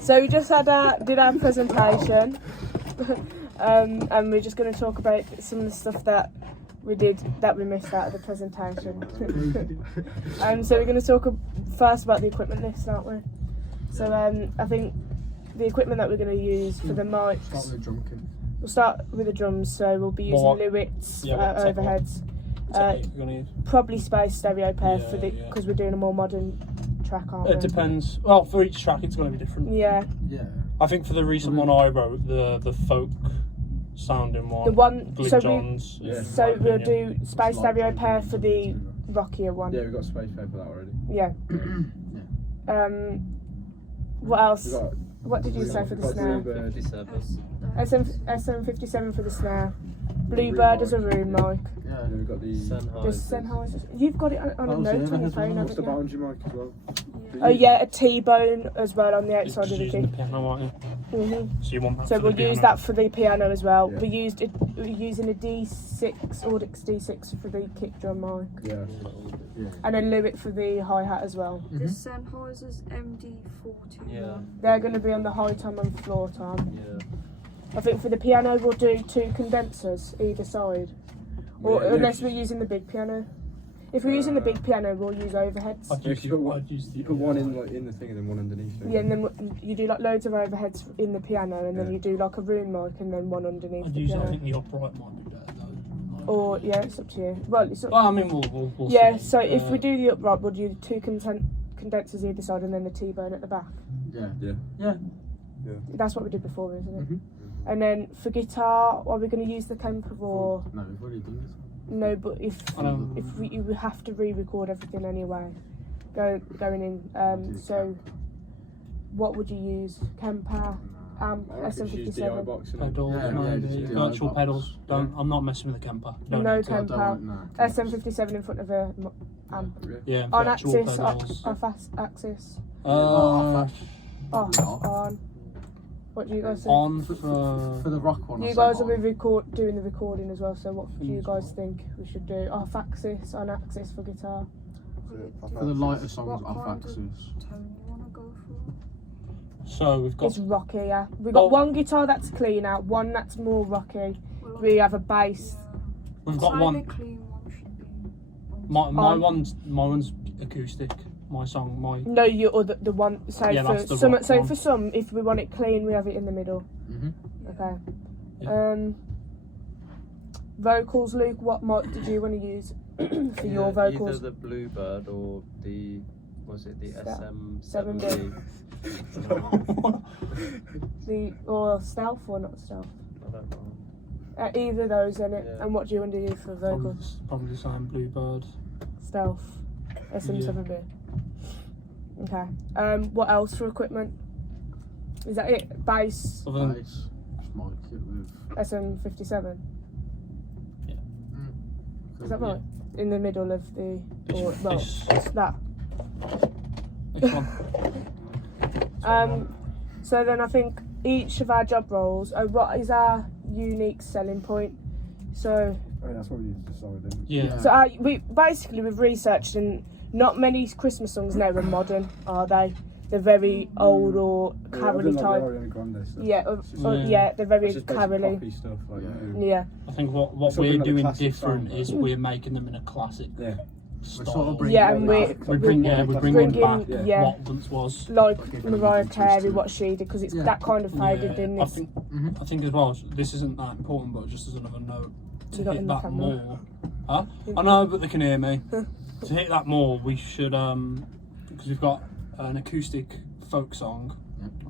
So we just did our presentation, and we're just going to talk about some of the stuff that we did that we missed out of the presentation. So we're going to talk first about the equipment list, aren't we? So I think the equipment that we're going to use for the mics. Start with the drum kit. We'll start with the drums, so we'll be using Lewitt's overheads. Probably space stereo pair for the because we're doing a more modern track, aren't we? It depends. Well, for each track, it's going to be different. Yeah. I think for the recent one I wrote, the folk sounding one, The one. Glyn So Johns. so we'll do space stereo pair for the rockier one. Yeah, we've got space pair for that already. Yeah. What else? What did you say for the snare? SM57 for the snare. Bluebird as a room mic. Yeah, and then we've got the Sennheiser. You've got it on a note on your phone, What's haven't the you? boundary mic as well? Oh yeah, a T-bone as well on the outside of the using the kit. piano, aren't you? So you want that So for we'll the use piano. that for the piano as well. Yeah. We're using a D6, Audix D6 for the kick drum mic. Yeah. And then Lewitt for the hi-hat as well. The Sennheiser's MD40. Yeah. They're going to be on the high tom and floor tom. Yeah. I think for the piano we'll do 2 condensers either side. Or unless we're using the big piano. If we're using the big piano, we'll use overheads. You put one in the thing and then one underneath. Yeah, and then you do like loads of overheads in the piano, and then you do like a room mic and then one underneath I'd the use piano. I think the upright might be better though. Or yeah, it's up to you. Well, it's up Well, I mean, we'll yeah. see. So if we do the upright, we'll do 2 condensers either side and then the T-bone at the back. Yeah. That's what we did before, isn't it? Mhm. And then for guitar, are we going to use the Kemper or No, we've already done this. no? But if Um, you have to re-record everything anyway, going in. So what would you use? Kemper, amp, SM57. pedals, virtual pedals. I'm not messing with the Kemper. Don't No need to. Kemper. SM57 in front of a amp. Yeah, On virtual axis, pedals. off axis. Uh, On. What do you guys think? on For the rock one. You guys will be doing the recording as well, so what do you guys think we should do? Off axis, on axis for guitar. For the lighter songs What off kind of axis. tone you want to go for? So we've got It's rocky, yeah. We've got one guitar that's cleaner, one that's more rocky. We have a bass. we've got one. Clean one should be. My one's acoustic. My song, No, the one. So Yeah, that's for the some, rock one. for some, if we want it clean, we have it in the middle. Okay. Yeah. Vocals, Luke. What mic did you want to use for your vocals? Either the Bluebird or the SM7B. Or stealth or not stealth. I don't know. Either of those in it. Yeah. And what do you want to use for vocals? probably the same Bluebird. Stealth. SM7B. Okay. What else for equipment? Is that it? Bass. Other than Bass. Just mic it with. SM57. Yeah. Is that right? In the middle of the. Or, well, This- it's that. this one. So then I think each of our job roles. What is our unique selling point? So. I mean, that's what we decided. Yeah. So we've researched, and not many Christmas songs now are modern, are they? They're very old or carol-y type. Yeah, they're very carol-y. Stuff, like, Yeah. I think what Something we're like the doing classic different song. is we're making them in a classic style. sort of bringing Yeah, and we're bringing bringing, back yeah. what once was. Like Mariah Carey, what she did, because it's that kind of faded, didn't I it? think as well. This isn't that important, but just as another note to You're not hit in the that camera. more. Huh? I know, but they can hear me. To hit that more, we should because we've got an acoustic folk song.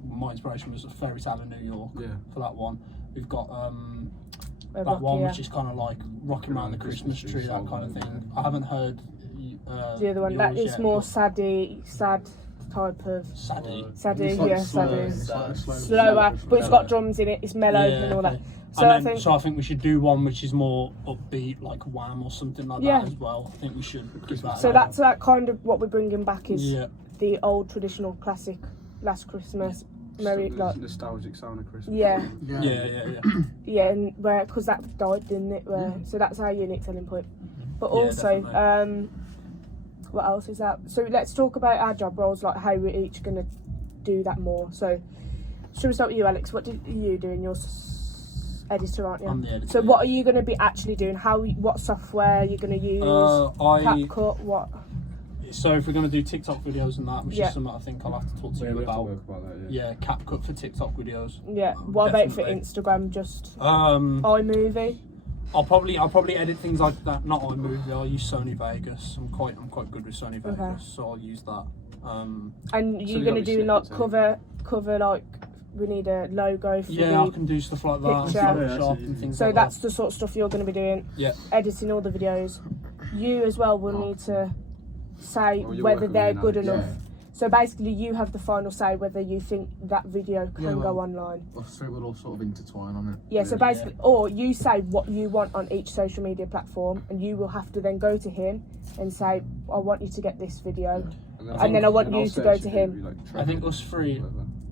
My inspiration was a Fairy Tale in New York for that one. We've got that one which is kind of like rocking around the Christmas tree, that kind of thing. I haven't heard the other one that yours is yet, more but sad type of Sadie. slower, but it's got drums in it. It's mellowed and all that. okay. So And then, I think we should do one which is more upbeat, like Wham or something like Yeah. that as well. I think we should give that. So that's that kind of what we're bringing back is yeah. the old traditional classic Last Christmas, Merry like nostalgic sound of Christmas. yeah, Yeah. and where because that died, didn't it? So that's our unique selling point. But Yeah, also, definitely. What else is that? So let's talk about our job roles, like how we're each going to do that more. So should we start with you, Alex? What do you do in your editor, aren't you? I'm the editor. So what are you going to be actually doing? What software are you going to use? CapCut, what? So if we're going to do TikTok videos and that, which Yeah. is something I think I'll have to talk to you we have to about. work about that, Yeah, CapCut for TikTok videos. Yeah. What about for Definitely. Instagram? Just Um, iMovie? I'll probably edit things like that. Not iMovie. I'll use Sony Vegas. I'm quite good with Sony Vegas, Okay. so I'll use that. And So you're you going to got do your like snippets, cover like we need a logo for Yeah, I the. can do stuff like that. Picture. Photoshop and things So like that's that. the sort of stuff you're going to be doing. Yeah. Editing all the videos. You as well will need to say Oh, you're whether working they're with good Alex, enough. So basically, you have the final say whether you think that video can Yeah, go well- online. Us three will all sort of intertwine on it. Yeah, so Yeah. basically, or you say what you want on each social media platform, and you will have to then go to him and say, I want you to get this video. And then I want you to go to him. I think us three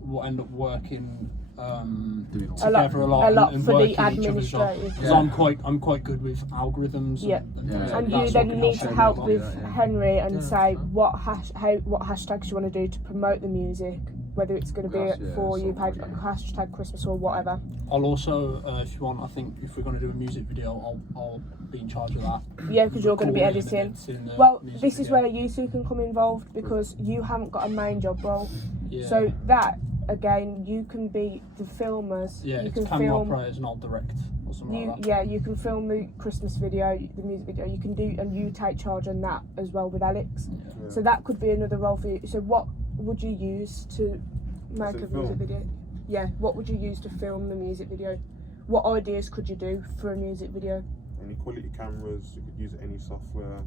will end up working Doing all together a lot, a lot and for the working each other's job. administrative. 'Cause I'm quite good with algorithms. Yeah. Yeah. And that you sort then of need to help help me a lot. with yeah. Henry and Yeah. say what hashtags you want to do to promote the music, whether it's going to be Yes, yeah, for you something page like that. hashtag Christmas or whatever. I'll also, if you want, I think if we're going to do a music video, I'll be in charge of that. Yeah, because you're going to be Coordinating editing. the Well, music this is video. where you two can come involved because you haven't got a main job role. Yeah. So that again, you can be the filmers. yeah, you it's can camera film. operators, not direct or something like that. Yeah, you can film the Christmas video, the music video. You can do, and you take charge on that as well with Alex. Yeah. So that could be another role for you. So what would you use to make As a in music film? video? Yeah, what would you use to film the music video? What ideas could you do for a music video? Any quality cameras, you could use any software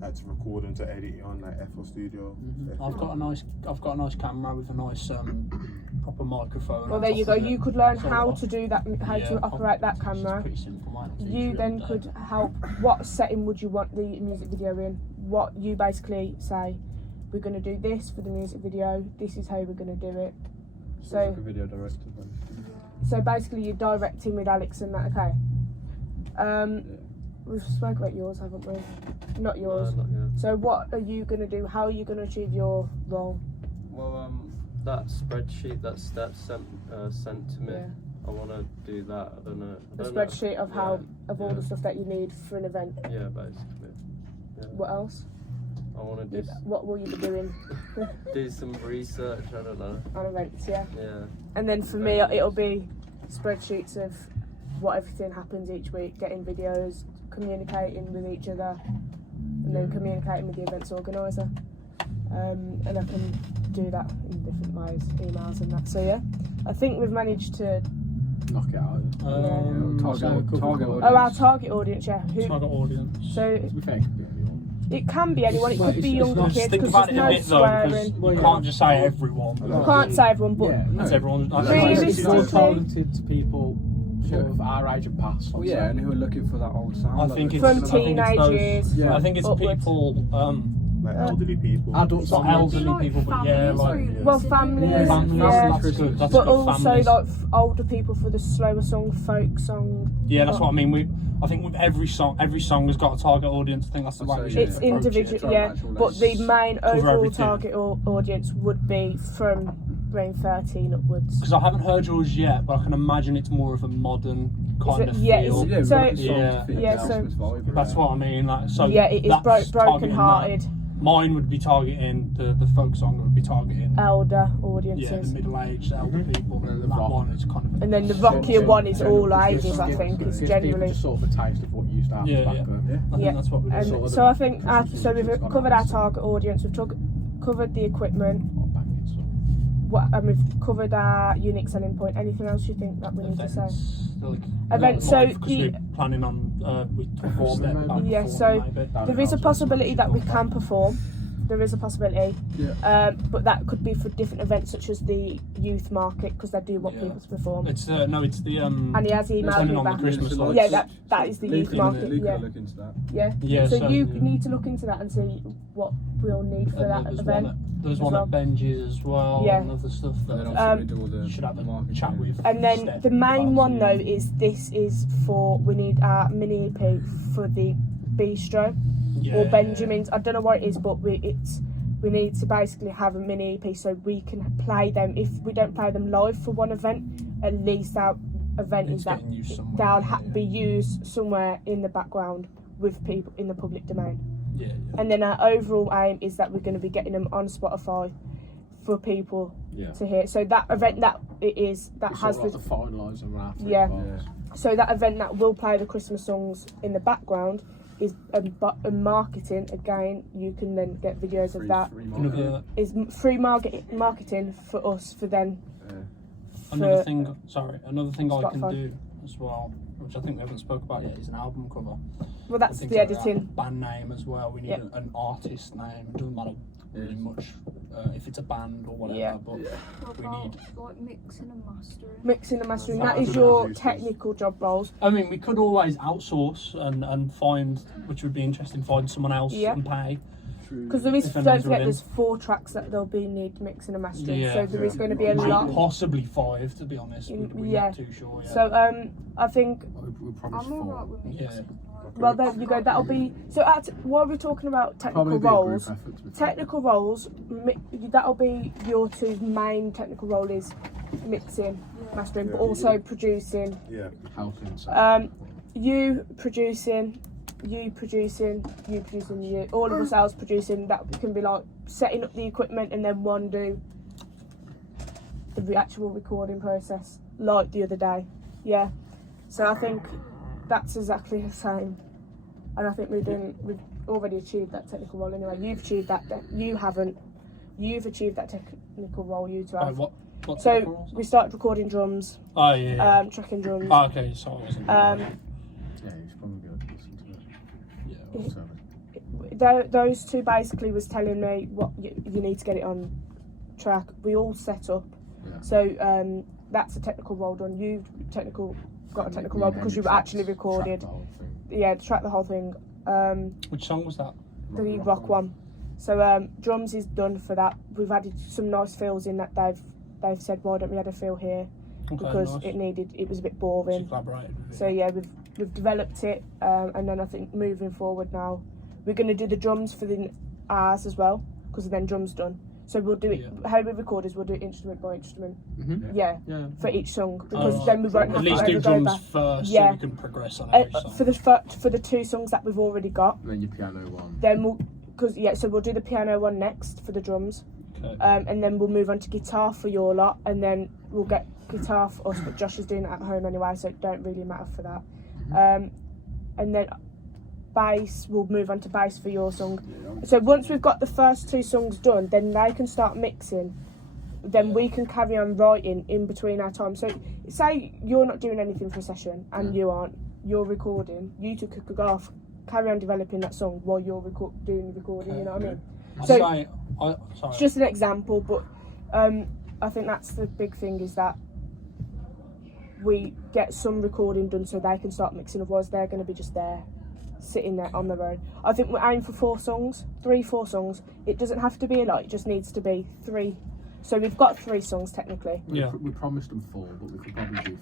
to record and to edit it on, like FL Studio. Mhm. I've got a nice camera with a nice proper microphone. Well, on there you top go. of it. You could learn So how I- to do that, how yeah, to operate that it's camera. pretty simple, mate. I'll teach You the then other could day. help. What setting would you want the music video in? What you basically say, we're going to do this for the music video. This is how we're going to do it. So, like a video director. so basically, you're directing with Alex and that. Okay. We've spoke about yours, haven't we? Not yours. Not yet. So, what are you going to do? How are you going to achieve your role? Well, that spreadsheet that's sent to me. Yeah. I want to do that. I don't know. The I don't know. spreadsheet of how of all yeah. the stuff that you need for an event. Yeah, basically. Yeah. What else? I want to What will you be doing do some research. I don't know. on events? Yeah. Yeah. And then for me, it'll be spreadsheets of what everything happens each week, getting videos, communicating with each other, and then communicating with the events organiser. And I can do that in different ways, emails and that. So yeah, I think we've managed to. Knock it out. Target Oh, our target audience, yeah. Target audience. So To be fair, it could be anyone. it can be anyone. It Well, could be it's younger not- kids Think because about there's it a no bit though, because swearing. you can't just say everyone. You can't say everyone, but Yeah, That's no. everyone. It's Realistically- more targeted to people sort of our age and past. Oh yeah, and who are looking for that old sound. I like think the- it's from I think it's teenage those- years. Yeah. I think it's upwards. people. Like elderly people. Adults Not onwards. elderly Like people, but yeah, families, like really, Well, isn't it? families, Yeah. families. yeah. That's good. That's But good. also Families. like older people for the slower song, folk song. Yeah, that's what I mean. I think with every song has got a target audience. I think that's the way we should It's approach individual, it. yeah. But the main Cover overall everything. target audience would be from around 13 upwards. Because I haven't heard yours yet, but I can imagine it's more of a modern kind it- of yeah, feel. it's- Yeah, So- rock the song Yeah. to fit Yeah, the so- Christmas vibe. That's what I mean. Like, so Yeah, it is that's targeting broken-hearted, that. Mine would be targeting the folk song. Would be targeting elder yeah, the audiences. middle-aged elder people. And the That rock. one is kind of. And then the rockier one is all Generally, ages, I give- think. It's give people generally. just sort of a taste of what you used to have Yeah, back yeah. then. I think Yeah. that's what we do. And sort of so the- I think so we've It's gone covered out. our target audience. We've covered the equipment. Or back in sort of- And we've covered our unique selling point. Anything else you think that we need to say? Events, so because the- we're planning on we Performing, step maybe? back Yeah, performing so maybe. There is a possibility that we can perform. There is a possibility, but that could be for different events such as the youth market because they do want Yeah. people to perform. It's the And he has emailed depending me on the back. Christmas Yeah, lights. Yeah, that is the youth market. Luke Yeah, will look into that. yeah. Yeah, So you yeah. need to look into that and see what we'll need for that There's event. There's as one well. at Benji's as well. Yeah. And other stuff And then that obviously we do all the you should have a marketing. chat with. And then Steph the main about one it. though is this is for we need our mini EP for the bistro. or Yeah. Benjamins. I don't know what it is, but we need to basically have a mini EP so we can play them. If we don't play them live for one event, at least our event It's is that getting used somewhere, they'll yeah. be used somewhere in the background with people in the public domain. Yeah. And then our overall aim is that we're going to be getting them on Spotify for people Yeah. to hear. So that event that it is that It's has sort of the like the finaliser and after Yeah. it. so that event that will play the Christmas songs in the background is a marketing. Again, you can then get videos of that. Another Is free marketing for us for then. another for- thing. Sorry, another thing I can Spotify. do as well, which I think we haven't spoke about yet, is an album cover. Well, that's Things the like that. editing. Band name as well. We need Yep. an artist name. It doesn't matter really much if it's a band or whatever. Yeah. But What we about need. like mixing and mastering? Mixing and mastering. That's That is what your producers. technical job roles. I mean, we could always outsource and find, which would be interesting, find someone else Yeah. and pay. Because there is, If don't anyone's forget, willing. there's 4 tracks that they'll be need mixing and mastering. Yeah. So there is going to be a Maybe lot. possibly 5, to be honest. We're Yeah. not too sure yet. So I think We promised I'm 4. alright with mixing. Yeah. Like, well there you go. That'll be so. While we're talking about technical Probably be a group roles, effort, to be fair. technical roles, that'll be your 2 main technical role is mixing, mastering, but Yeah. also producing. Yeah. Helping. So. You producing, all of us else producing. That can be like setting up the equipment and then one do the actual recording process, like the other day. Yeah. So I think that's exactly the same, and I think we've already achieved that technical role anyway. You've achieved that. You haven't. You've achieved that technical role. You two have. What So technical roles? we started recording drums, Oh yeah. tracking drums. Oh, okay, so I wasn't. Yeah, you should probably go listen to it. yeah. So, Those 2 basically was telling me what you need to get it on track. We all set up. yeah. So that's a technical role done. You've got a technical role because you actually recorded. Yeah, track the whole thing. Which song was that? The rock one. So drums is done for that. We've added some nice fills in that they've said why don't we add a fill here Okay, because nice. it was a bit So you boring. collaborated with it. So yeah, we've developed it, and then I think moving forward now, we're going to do the drums for the R's as well, because then drums done. So we'll do it. Yeah. How we record is we'll do it instrument by instrument. Mhm. Yeah, Yeah. for each song, because Oh, then we won't have At least to do ever go drums back. first, Yeah. so we can progress on every song. For the 2 songs that we've already got, And then your piano one. then so we'll do the piano one next for the drums, Okay. and then we'll move on to guitar for your lot, and then we'll get guitar for us. But Josh is doing it at home anyway, so it don't really matter for that. And then bass, we'll move on to bass for your song. So once we've got the first 2 songs done, then they can start mixing. Then we can carry on writing in between our time. So say you're not doing anything for a session and you aren't, you're recording. You 2 could go off, carry on developing that song while you're doing the recording. You know what I mean? So sorry. it's just an example, but I think that's the big thing is that we get some recording done so they can start mixing. Otherwise, they're going to be just there, sitting there on their own. I think we're aiming for 4 songs. It doesn't have to be a lot. It just needs to be 3. So we've got 3 songs technically. Yeah. We promised them 4, but we could probably do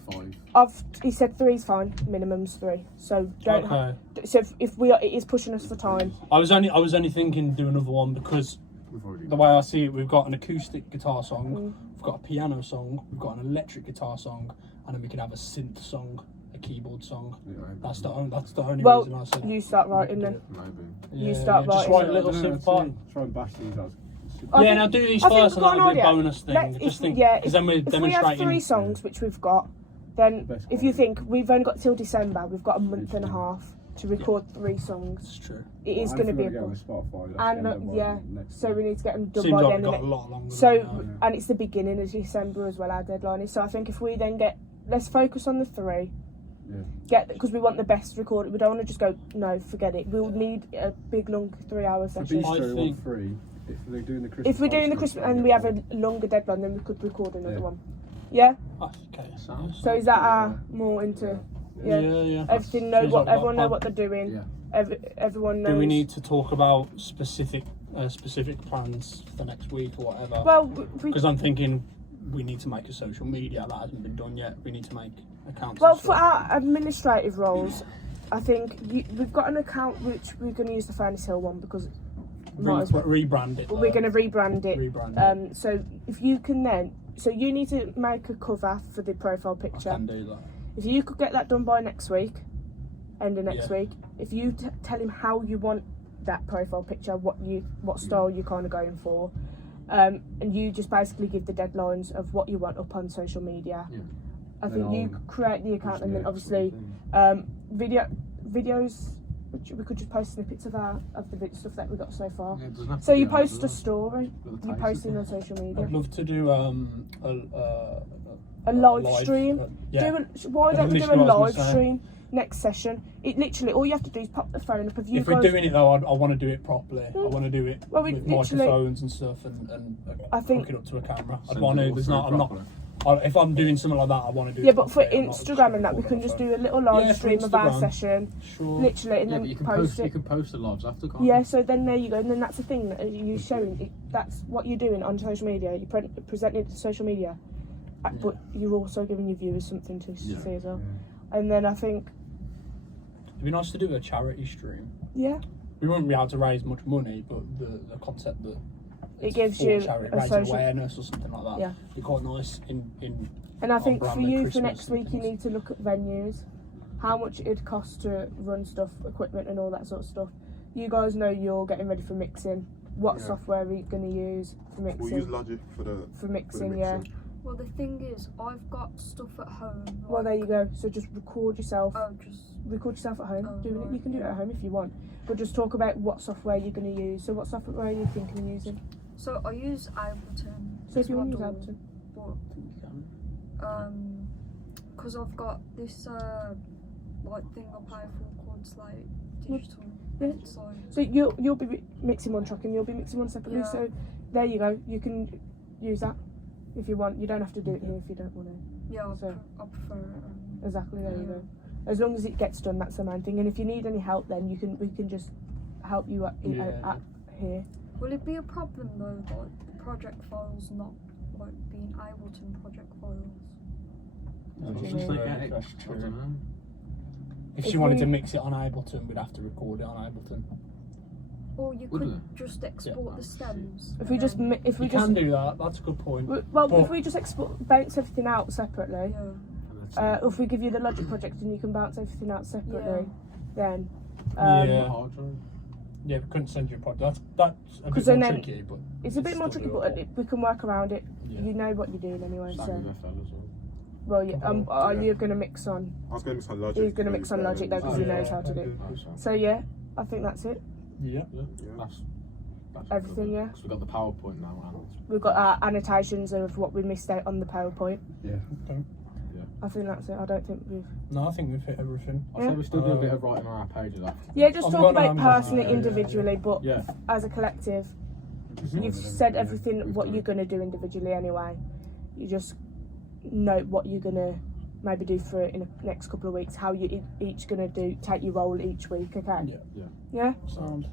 5. He said 3's fine. Minimum's 3. So don't. Okay. So if it is pushing us for time. I was only thinking do another one because We've already the way I see it, we've got an acoustic guitar song, we've got a piano song, we've got an electric guitar song, and then we can have a synth song, a keyboard song. That's the only Well, reason I said. you start writing then. Maybe. you start Just writing. write a little synth part. Try and bash these out. I Yeah, think- now do these I think first, we've and got that'll be a an idea. bonus thing. Just think, Yeah, because then we're if we have demonstrating. 3 songs, which we've got, then Best if you quality. think we've only got till December, we've got a month and a half to record 3 songs. It's true. It is going to be a Get on bump. Spotify. That's And the end of yeah, my next so week. we need to get them done Seems by like the we've end of got a it. lot longer. So, than that. and it's the beginning of December as well, our deadline is. So I think if we then let's focus on the 3. Yeah. Because we want the best recording. We don't want to just go, no, forget it. We'll need a big, long 3-hour For session. Bistro, I one think- free. If they're doing the Christmas. If we're doing the live Christmas stream, and we have a longer deadline, then we could record another one. Yeah? Okay. So is that our more into... Yeah. Yeah. Everything know Seems what like everyone that know plan. what they're doing. Yeah. Everyone knows. Do we need to talk about specific plans for next week or whatever? Well, Because I'm thinking we need to make a social media that hasn't been done yet. We need to make accounts. well, and for stuff. our administrative roles, I think we've got an account which we're going to use the Furnace Hill one because might as well. Rebrand it. We're going to rebrand it. Rebrand it. So if you can then, so you need to make a cover for the profile I picture. can do that. If you could get that done by next week, end of next Yeah. week, if you tell him how you want that profile picture, what style you're kind of going for, and you just basically give the deadlines of what you want up on social media. Yeah. I think you create the account and then obviously videos. We could just post snippets of the stuff that we got so far. Yeah, it doesn't have to So be you out, post a does it? story, Little you taste post of it it. on social media. I'd love to do A live stream. yeah. Why don't we do a Literally what I live was gonna say. stream next session? It literally all you have to do is pop the phone up. If you If guys, we're doing it though, I want to do it properly. I want to do it Well, we with literally- microphones and stuff, and I think- hook it up to a camera. I'd Send want it to. all There's through not. I'm not. properly. If I'm doing something like that, I want to do. yeah, it but for properly. I'm not just Instagram and that, we record can it just on do a little live Yeah, for stream of our Instagram. session, Sure. literally, and Yeah, then but you can post you it. can post the lives after, can't Yeah, you? so then there you go, and then that's the thing that you're showing. That's what you're doing on social media. You're presenting it to social media, but you're also giving your viewers something to see as well. And then I think, It'd be nice to do a charity stream. yeah, We wouldn't be able to raise much money, but the concept that it it's gives for you charity, a raise social. awareness or something like that. Yeah. Be quite nice in And I think on for brand at you for Christmas next and week, you things. need to look at venues, how much it'd cost to run stuff, equipment, and all that sort of stuff. You guys know you're getting ready for mixing. What Yeah. software are you going to use for We'll use mixing? Logic for the Mixing, yeah. Well, the thing is, I've got stuff at home. Well, like- there you go. So just record yourself. Oh, just Record yourself at home Oh, doing it. right, You can do it yeah. at home if you want, but just talk about what software you're going to use. So what software are you thinking of using? so I use Ableton. So if as you my want to use DAW, Ableton, but because I've got this like thing I pay for called Slate Digital. yeah. It's like so you'll be mixing one track and you'll be mixing one separately. Yeah. So there you go. You can use that if you want. You don't have to do it here if you don't want to. yeah, So- I prefer it. Exactly. There you Yeah. go. As long as it gets done, that's the main thing. And if you need any help, then we can just help you at here. Will it be a problem though, like the project files not like being Ableton project files? What do you Since mean? they get it, That's I true. don't know. If If she wanted to we- mix it on Ableton, we'd have to record it on Ableton. Or you Wouldn't could just export the stems. If we just if we You just can do that. That's a good point. well, But- if we just bounce everything out separately. Yeah. And that's If we give you the Logic project and you can bounce everything out separately, then Yeah. hard drive. Yeah, we couldn't send you a project. That's a 'Cause bit more then tricky, but it's a bit more still tricky, doable. but we can work around it. Yeah. You know what you're doing anyway. Same So, with FL as well. well, yeah, are Yeah. you going to mix on? I was going to mix on Logic. He's going to mix on Logic though because Oh, he yeah. knows how to do. Nice one. So yeah, I think that's it. Yeah. Yeah, Yeah. that's Everything, yeah. Because we've got the PowerPoint now, and We've got our annotations of what we missed out on the PowerPoint. Yeah. I think that's it. I don't think we've. No, I think we've hit everything. I say we still do a bit of writing on our pages after. Yeah, just I'm talk gonna about it have personally, yeah, individually, but Yeah. as a collective, you've said everything what you're going to do individually anyway. You just note what you're going to maybe do for in the next couple of weeks, how you each going to take your role each week, okay? Yeah. Yeah. Yeah? Sound.